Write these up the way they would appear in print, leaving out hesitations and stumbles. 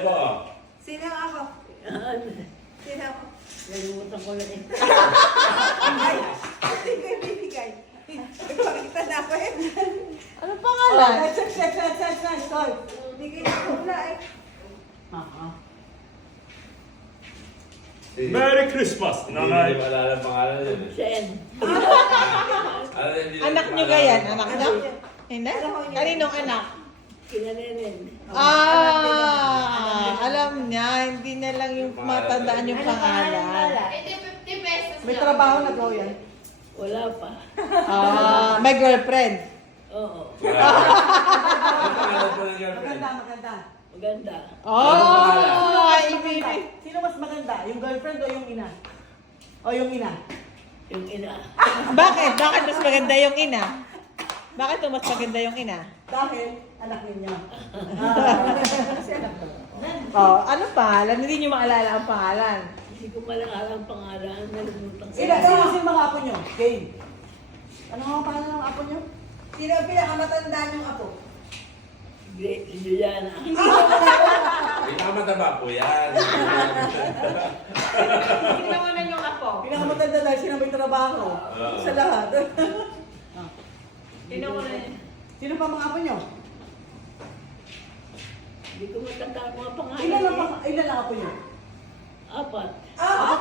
po. Sino ako? Sino ako? Nalimutan ko na eh. Hindi ko ibibigay. Ipakita na ako eh. Ano pangalan? Hindi ko wala eh. Merry Christmas, Hindi nanay! malala ang pangalan yun. Sen. Anak niyo gayan? Anak niyo? Hindi? Kaninong anak? Kinaninin. Alam niya, hindi na lang yung matandaan yung pangalan. Eh, 50 pesos May lang. trabaho na daw yan. Wala pa. May girlfriend. Oo. Ang pangalan po ng girlfriend. Maganda. Maganda. Ibibig. Sino mas maganda? Yung girlfriend o yung ina? O yung ina? Yung ina. Bakit? Bakit mas maganda yung ina? Bakit mas maganda yung ina? Dahil anak ninyo. Kasi anak ko. Ano pangalan? Hindi niyo maalala ang pangalan. Hindi ko malakala ang pangalan. Nalimutan ko. Sino yung mga apo nyo? Game. Ano ang pangalan ng apo nyo? Sino ang pinakamatanda yung apo? Juliana. Pinakamataba po yan. Tingnan mo na yung apo. Pinakamatanda dahil sino may trabaho. Sa lahat. Tingnan mo na yun. Sino pa mga apo nyo? Hindi ko matanda ang mga pangalan. Ilan lang apo nyo? Apat.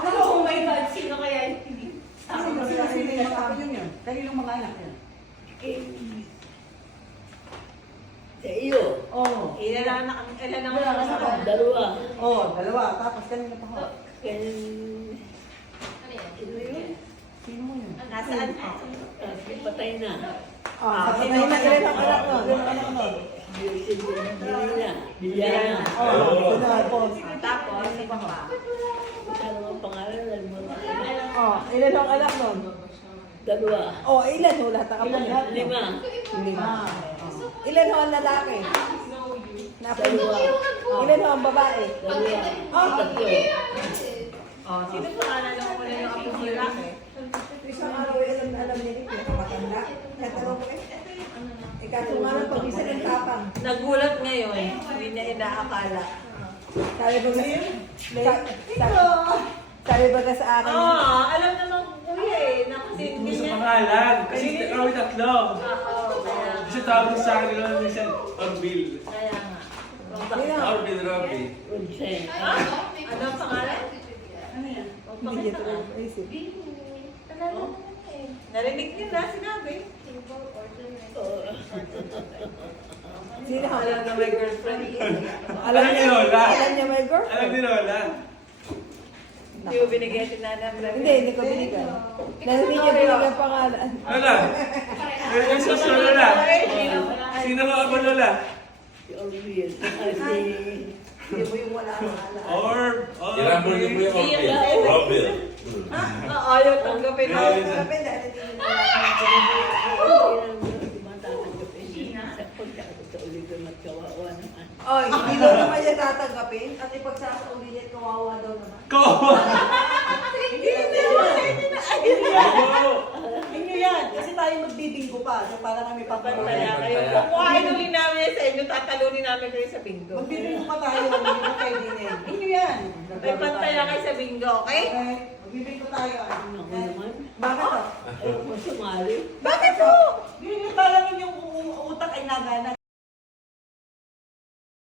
Oh my God, sino kaya hindi? Sino yung mga apo nyo yun? Kaninong mga anak yun? Sa iyo. Oo. Ilan ang Dalawa. Dalawa. Tapos kanina pa ho. Ganyan. Ano yan? Sino yun? Sino mo yun? Nasaan po? Patay na. Patay na ilan ang anak mo? Ilan ang anak mo? Juliana. Tapos, iba pa. Ano ang pangalan? Nalimutan ko. Ilan ang anak mo? Dalawa. Ilan ho lahat ang apo nyo? 5. Lima. Ilan ho ang lalaki? Dalawa. Ilan ho ang babae? Dalawa. Tatlo. Sino pangalan ng una yung apo mo lalaki? Isang araw alam niya rin yung matanda. Natanong ko eh. Ikaw nga lang pag-isa ng tapang. Nagulat ngayon, hindi niya inaakala. Sabi ba sabi ba ka sa akin? Alam naman kuya eh, na kasi hindi Gusto niya. pangalan, kasi kami tatlo. Kaya Kasi tawag sa akin nila minsan, Orville. nga. Orville Robby. Unse. Ano ang pangalan? Hindi niya ito naisip. Narinig niyo na sinabi. Sino ho? Alam na may girlfriend. Alam ni Lola. Alam niya may girlfriend? Alam ni Lola. Hindi mo binigay si Nana. Hindi ko binigay. Hindi niya binigay pangalan. Lola. Merry Christmas, Lola. Sino ka ba, Lola? Si Orville. Hindi mo yung wala pangalan. Irambol niyo po yung Orville. Robille. Ayaw tanggapin mo. Sabi dahil hindi mo wala Oh, hindi daw naman niya tatanggapin at ipagsasauli niya kawawa daw naman. Inyo yan, kasi tayo magbibinggo pa. So para kami Pantaya papalaya. kayo. Kukuhain ulit namin sa inyo, tatalunin namin kayo sa bingo. Magbibinggo pa tayo, hindi mo kayo din. Inyo yan. May pantaya kayo sa bingo, okay? Okay, magbibinggo tayo. Ano ko naman? Bakit to? Ayaw ko sumali. Bakit po? Hindi parang yung utak ay nagana.